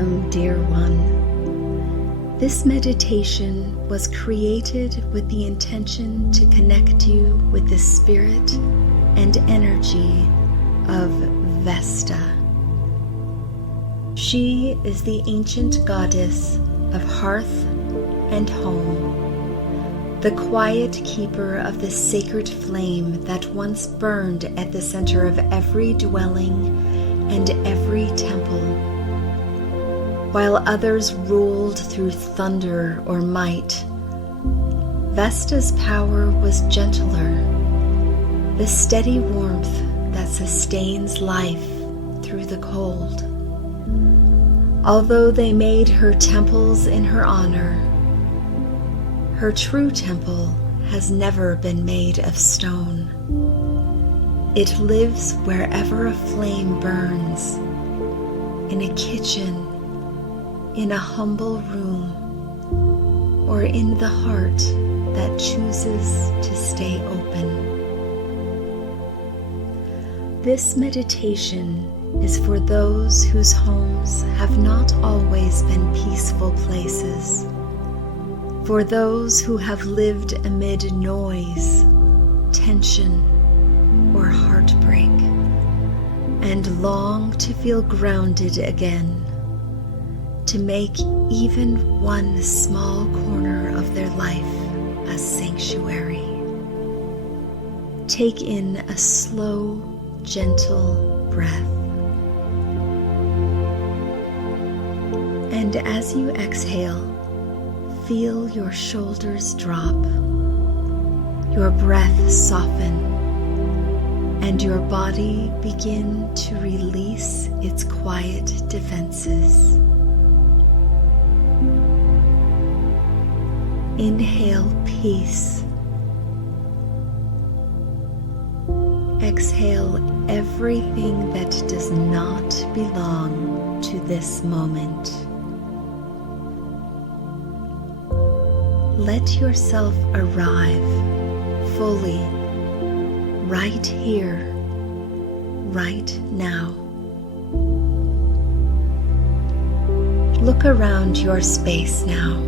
Welcome, dear one. This meditation was created with the intention to connect you with the spirit and energy of Vesta. She is the ancient goddess of hearth and home, the quiet keeper of the sacred flame that once burned at the center of every dwelling and every temple. While others ruled through thunder or might, Vesta's power was gentler, the steady warmth that sustains life through the cold. Although they made her temples in her honor, her true temple has never been made of stone. It lives wherever a flame burns, in a kitchen, in a humble room, or in the heart that chooses to stay open. This meditation is for those whose homes have not always been peaceful places, for those who have lived amid noise, tension, or heartbreak, and long to feel grounded again, to make even one small corner of their life a sanctuary. Take in a slow, gentle breath. And as you exhale, feel your shoulders drop, your breath soften, and your body begin to release its quiet defenses. Inhale peace. Exhale everything that does not belong to this moment. Let yourself arrive fully right here, right now. Look around your space now.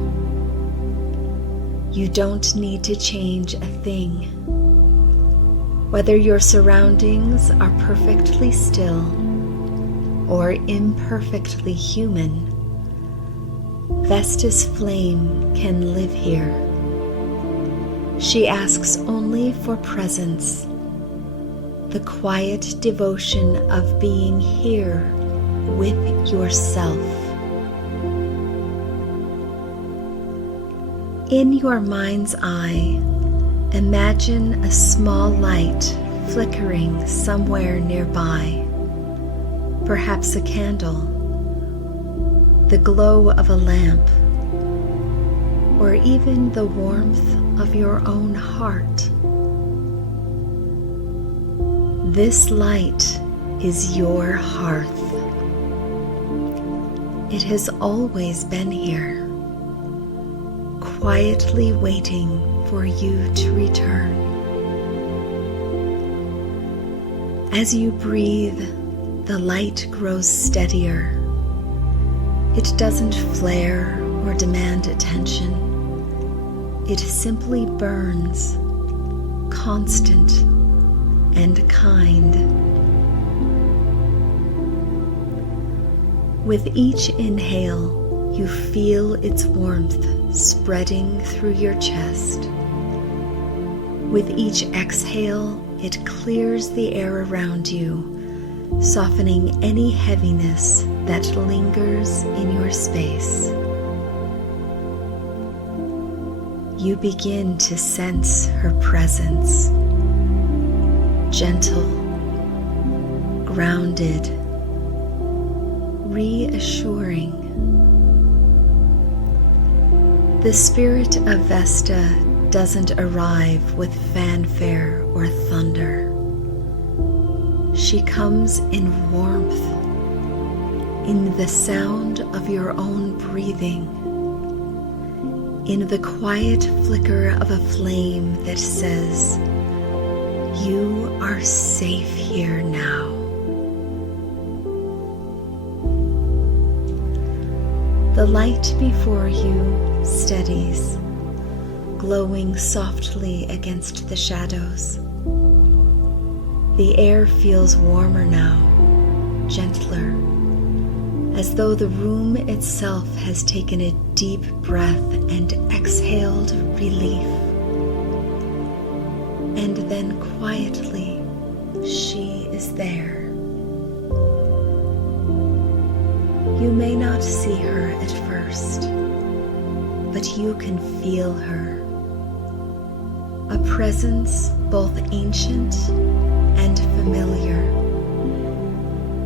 You don't need to change a thing. Whether your surroundings are perfectly still or imperfectly human, Vesta's flame can live here. She asks only for presence, the quiet devotion of being here with yourself. In your mind's eye, imagine a small light flickering somewhere nearby, perhaps a candle, the glow of a lamp, or even the warmth of your own heart. This light is your hearth. It has always been here, quietly waiting for you to return. As you breathe, the light grows steadier. It doesn't flare or demand attention. It simply burns, constant and kind. With each inhale, you feel its warmth spreading through your chest. With each exhale, it clears the air around you, softening any heaviness that lingers in your space. You begin to sense her presence, gentle, grounded, reassuring. The spirit of Vesta doesn't arrive with fanfare or thunder. She comes in warmth, in the sound of your own breathing, in the quiet flicker of a flame that says, "You are safe here now." The light before you steadies, glowing softly against the shadows. The air feels warmer now, gentler, as though the room itself has taken a deep breath and exhaled relief. And then quietly, she is there. You may not see her at first, but you can feel her. A presence both ancient and familiar.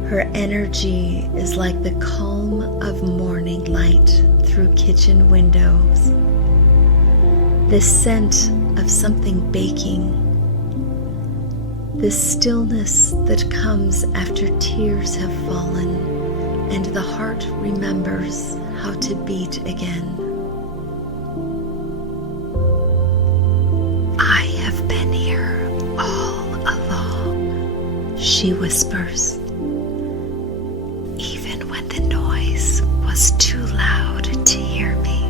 Her energy is like the calm of morning light through kitchen windows. The scent of something baking. The stillness that comes after tears have fallen and the heart remembers how to beat again. I have been here all along, she whispers, even when the noise was too loud to hear me,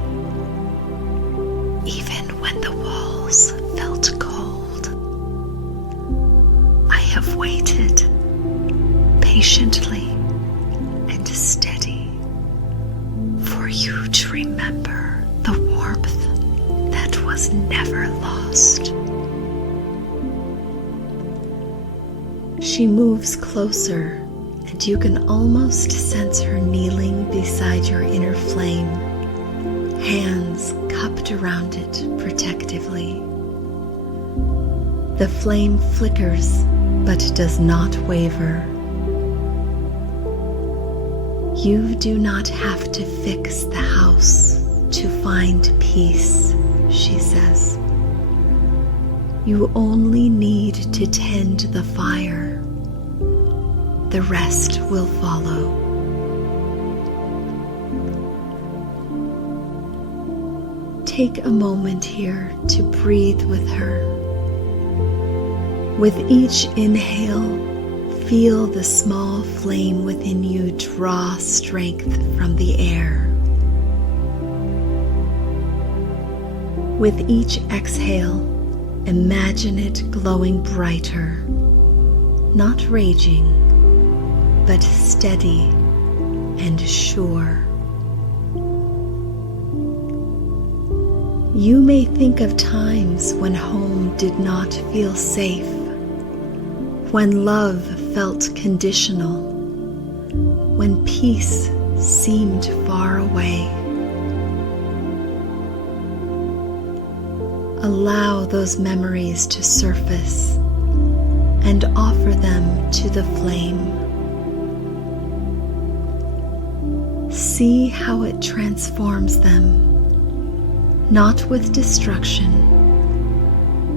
even when the walls felt cold. I have waited patiently and steady for you to remember the warmth that was never lost. She moves closer, and you can almost sense her kneeling beside your inner flame, hands cupped around it protectively. The flame flickers but does not waver. You do not have to fix the house to find peace, she says. You only need to tend the fire. The rest will follow. Take a moment here to breathe with her. With each inhale, feel the small flame within you draw strength from the air. With each exhale, imagine it glowing brighter, not raging, but steady and sure. You may think of times when home did not feel safe, when love felt conditional, when peace seemed far away. Allow those memories to surface and offer them to the flame. See how it transforms them, not with destruction,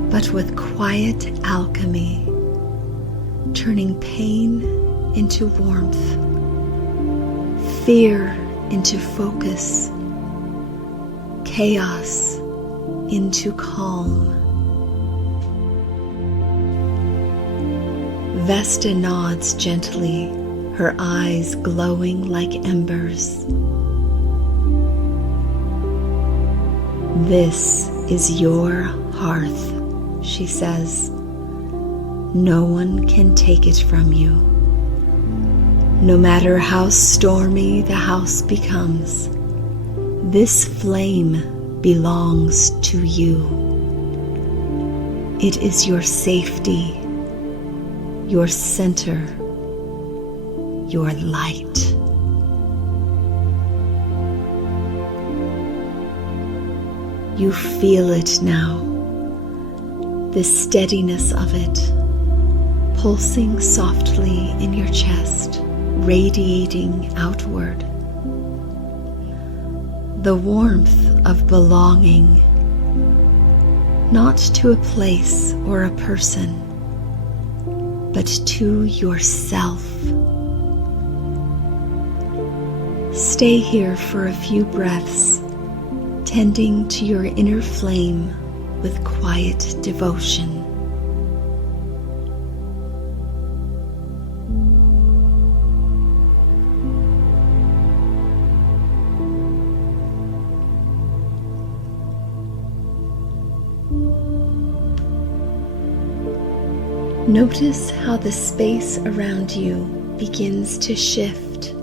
but with quiet alchemy, turning pain into warmth, fear into focus, chaos into calm. Vesta nods gently, her eyes glowing like embers. This is your hearth, she says. No one can take it from you. No matter how stormy the house becomes, this flame belongs to you. It is your safety, your center, your light. You feel it now, the steadiness of it, pulsing softly in your chest, radiating outward. The warmth of belonging, not to a place or a person, but to yourself. Stay here for a few breaths, tending to your inner flame with quiet devotion. Notice how the space around you begins to shift,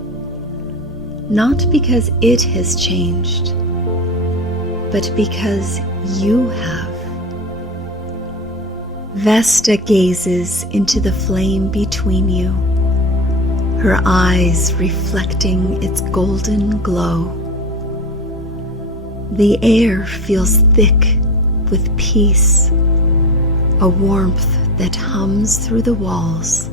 not because it has changed, but because you have. Vesta gazes into the flame between you, her eyes reflecting its golden glow. The air feels thick with peace, a warmth that hums through the walls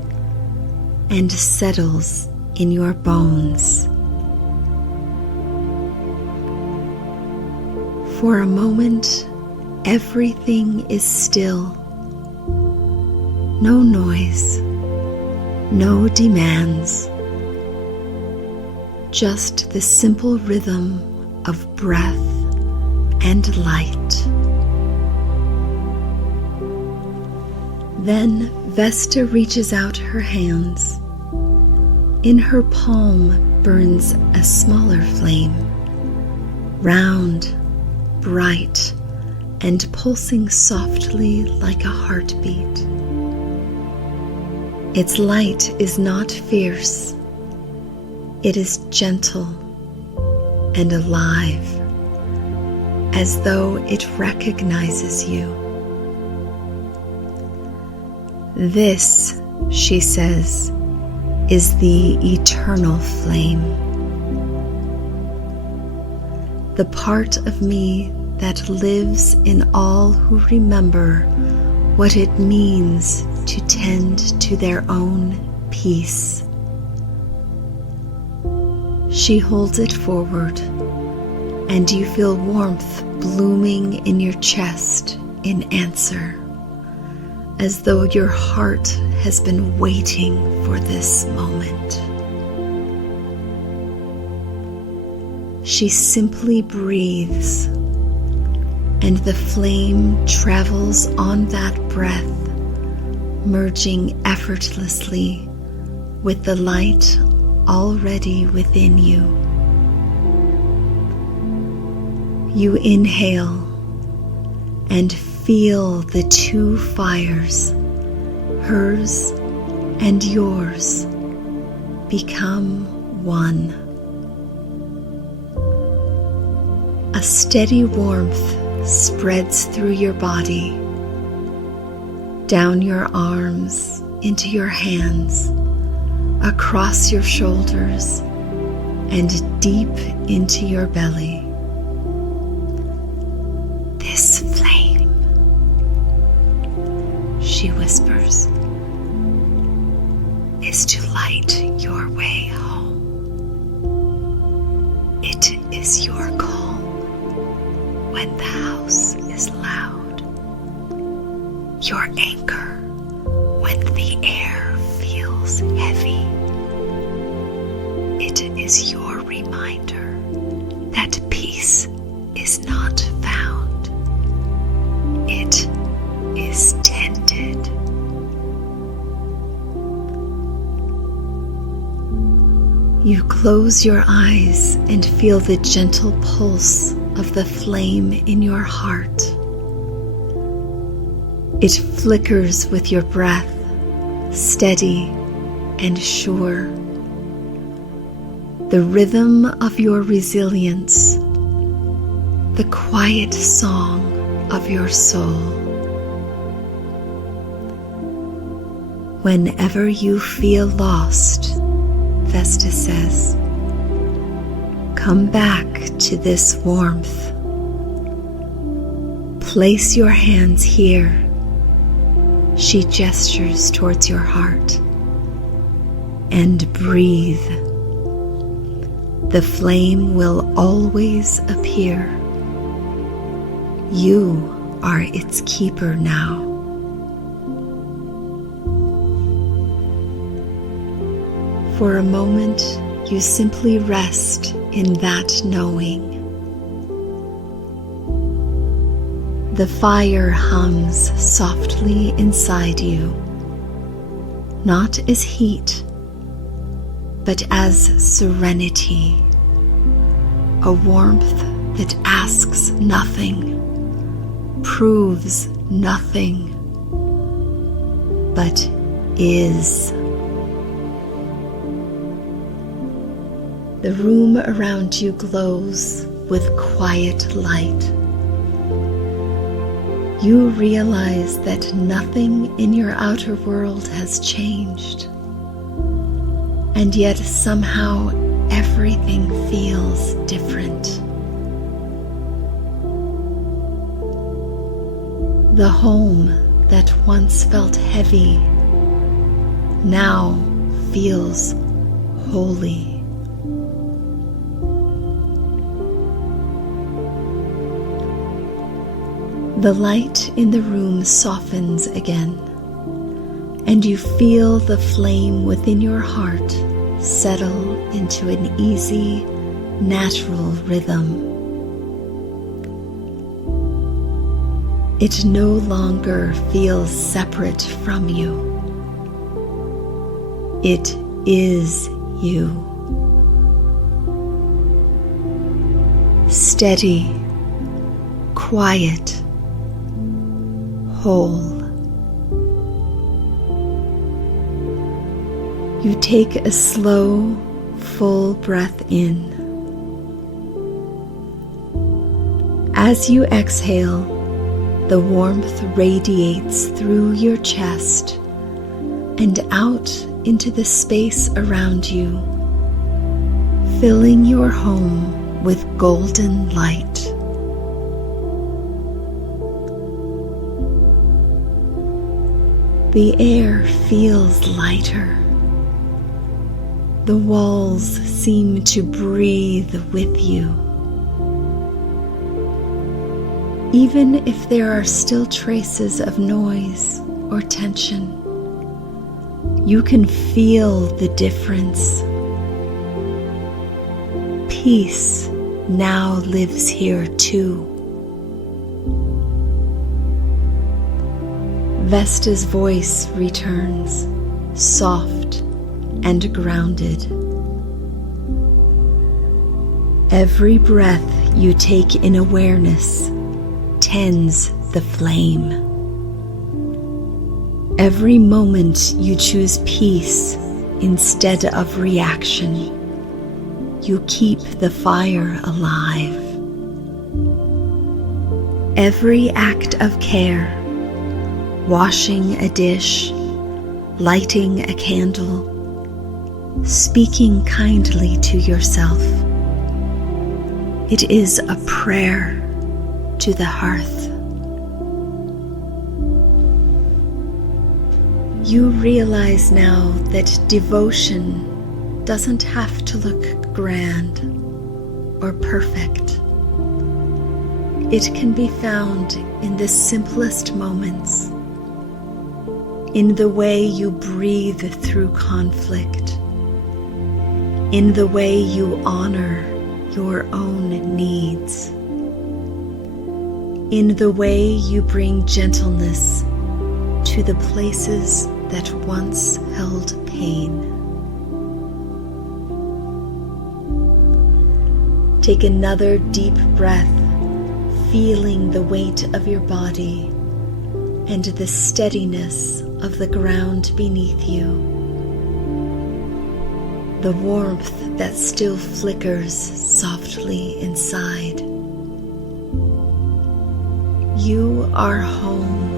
and settles in your bones. For a moment, everything is still. No noise, no demands, just the simple rhythm of breath and light. Then Vesta reaches out her hands. In her palm burns a smaller flame, round, bright, and pulsing softly like a heartbeat. Its light is not fierce. It is gentle and alive, as though it recognizes you. This, she says, is the eternal flame. The part of me that lives in all who remember what it means to tend to their own peace. She holds it forward, and you feel warmth blooming in your chest in answer, as though your heart has been waiting for this moment. She simply breathes, and the flame travels on that breath, merging effortlessly with the light already within you. You inhale and feel the two fires, hers and yours, become one. A steady warmth spreads through your body, down your arms, into your hands, across your shoulders, and deep into your belly. This flame, she whispers, is to light your way home. It is your call when the house is loud, your anchor when the air feels heavy. It is your reminder that peace is not found. It is tended. You close your eyes and feel the gentle pulse of the flame in your heart. It flickers with your breath, steady and sure. The rhythm of your resilience, the quiet song of your soul. Whenever you feel lost, Vesta says, come back to this warmth. Place your hands here. She gestures towards your heart. And breathe. The flame will always appear. You are its keeper now. For a moment, you simply rest in that knowing. The fire hums softly inside you, not as heat, but as serenity, a warmth that asks nothing, proves nothing, but is. The room around you glows with quiet light. You realize that nothing in your outer world has changed, and yet somehow everything feels different. The home that once felt heavy now feels holy. The light in the room softens again, and you feel the flame within your heart settle into an easy, natural rhythm. It no longer feels separate from you. It is you. Steady, quiet, whole. You take a slow, full breath in. As you exhale, the warmth radiates through your chest and out into the space around you, filling your home with golden light. The air feels lighter. The walls seem to breathe with you. Even if there are still traces of noise or tension, you can feel the difference. Peace now lives here too. Vesta's voice returns, soft and grounded. Every breath you take in awareness tends the flame. Every moment you choose peace instead of reaction, you keep the fire alive. Every act of care, washing a dish, lighting a candle, speaking kindly to yourself, it is a prayer to the hearth. You realize now that devotion doesn't have to look grand or perfect. It can be found in the simplest moments, in the way you breathe through conflict, in the way you honor your own needs, in the way you bring gentleness to the places that once held pain. Take another deep breath, feeling the weight of your body and the steadiness of the ground beneath you, the warmth that still flickers softly inside. You are home,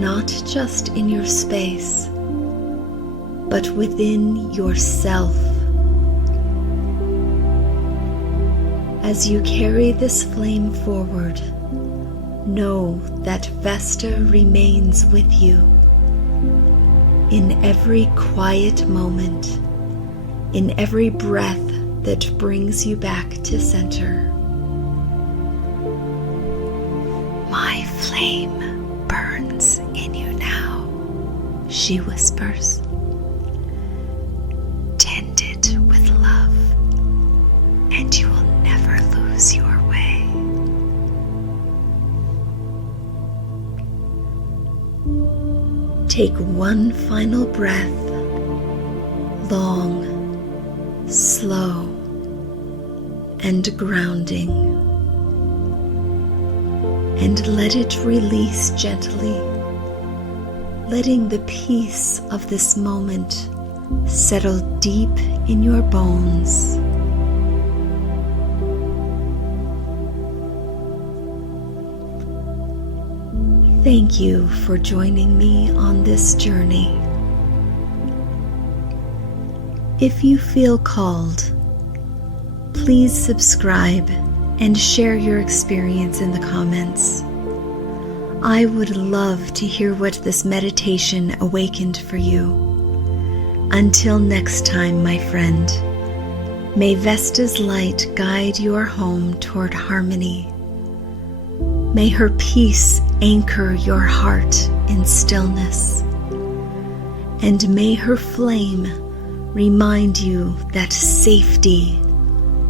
not just in your space, but within yourself. As you carry this flame forward, know that Vesta remains with you in every quiet moment, in every breath that brings you back to center. My flame burns in you now, she whispers. Tend it with love, and you will never lose your way. Take one final breath, long, slow, and grounding. and let it release gently, letting the peace of this moment settle deep in your bones. Thank you for joining me on this journey. If you feel called, please subscribe and share your experience in the comments. I would love to hear what this meditation awakened for you. Until next time, my friend, may Vesta's light guide your home toward harmony. May her peace anchor your heart in stillness, and may her flame remind you that safety,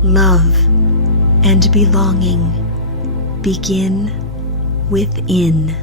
love, and belonging begin within.